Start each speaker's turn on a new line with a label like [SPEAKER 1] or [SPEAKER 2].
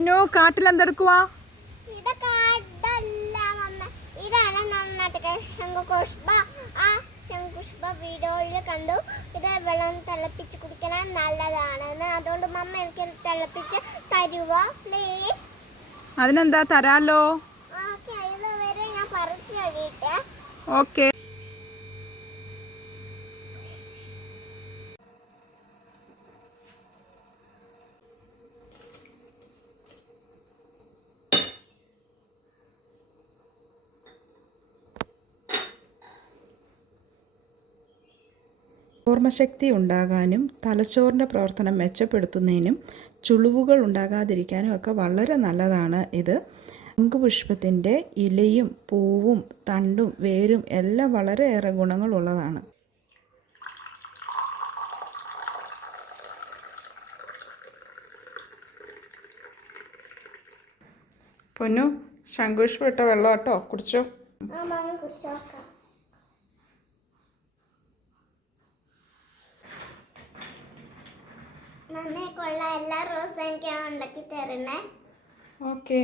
[SPEAKER 1] ഇന്നോ കാട്ടിൽ എന്തെടുക്കുവാ?
[SPEAKER 2] ഇത് കാടല്ല മമ്മ. ഇതാണ് നമ്മുടെ ശംഖുപുഷ്പ. ആ ശംഖുപുഷ്പ വീഡിയോയിൽ കണ്ടു. ഇത് വെള്ളം തിളപ്പിച്ച് കുടിക്കണം. നല്ലതാണെന്ന്. അതുകൊണ്ട് മമ്മ എനിക്ക് തിളപ്പിച്ച് തരുക പ്ലീസ്
[SPEAKER 1] അതിനെന്താ തരാലോ?
[SPEAKER 2] ഓക്കെ അതിൽ വരെ ഞാൻ പറിച്ചു കഴിയട്ടെ
[SPEAKER 1] ഓക്കെ ഓർമ്മശക്തി ഉണ്ടാകാനും തലച്ചോറിന്റെ പ്രവർത്തനം മെച്ചപ്പെടുത്തുന്നതിനും ചുളിവുകൾ ഉണ്ടാകാതിരിക്കാനും ഒക്കെ വളരെ നല്ലതാണ് ഇത്. അങ്കുപുഷ്പത്തിന്റെ ഇലയും പൂവും തണ്ടും വേരും എല്ലാം വളരെയേറെ ഗുണങ്ങളുള്ളതാണ് പൊന്നു ശങ്കുഷ്പ ഇട്ട വെള്ളം കേട്ടോ കുടിച്ചോ
[SPEAKER 2] മമ്മ കൊള്ള. എല്ലാ റോസും എനിക്ക് ഉണ്ടാക്കി തരണേ.
[SPEAKER 1] ഓക്കേ